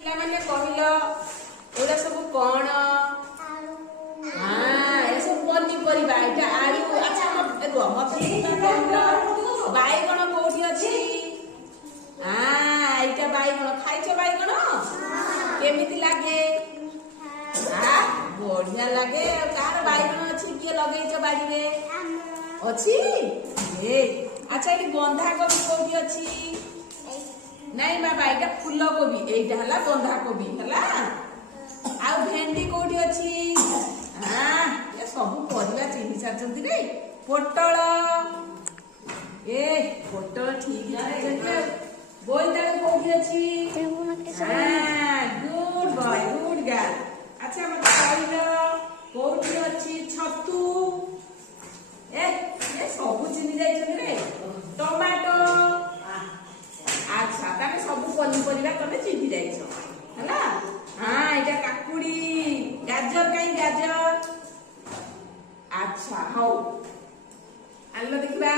ପିଲାମାନେ କହିଲ ଏଗୁଡ଼ା ସବୁ କଣ? ଏ ସବୁ ପନିପରିବା। ଏଇଟା ଆଳୁ। ଆଚ୍ଛା ମତେ କହିଲ ବାଇଗଣ କୋଉଠି ଅଛି? ଏଇଟା ବାଇଗଣ। ଖାଇଛ ବାଇଗଣ? କେମିତି ଲାଗେ? ବଢିଆ ଲାଗେ। କାହାର ବାଇଗଣ ଅଛି? କିଏ ଲଗେଇଛ ବାଡ଼ିରେ? ଅଛି। ଆଚ୍ଛା ଏଠି ବନ୍ଧାକୋବି କୋଉଠି ଅଛି? ନାଇଁ ବାବା, ଏଇଟା ଫୁଲକୋବି। ଏଇଟା ହେଲା ବନ୍ଧାକୋବି ହେଲା। ଆଉ ଭେଣ୍ଡି କୋଉଠି ଅଛି? ସବୁ ପରିବା ଚିହ୍ନି ସାରିଛନ୍ତି ରେ। ପୋଟଳ। ପୋଟଳ ଠିକ ଜାଣିଛନ୍ତି। ବୋଇତାଳୁ କୋଉଠି ଅଛି? Good boy, good girl. ଆଚ୍ଛା ମତେ କହିଲ କୋଉଠି ଅଛି ଛତୁ? ସବୁ ଚିହ୍ନି ଯାଇଛନ୍ତି ରେ। ଟମାଟୋ। ଆଚ୍ଛା ତାହେଲେ ସବୁ ପନିପରିବା ତମେ ଚିହ୍ନି ଯାଇଛ ହେଲା। ଏଇଟା କାକୁଡି। ଗାଜର କାହିଁ ଗାଜର? ଆଚ୍ଛା ହଉ, ଆଣିଲ ଦେଖିବା।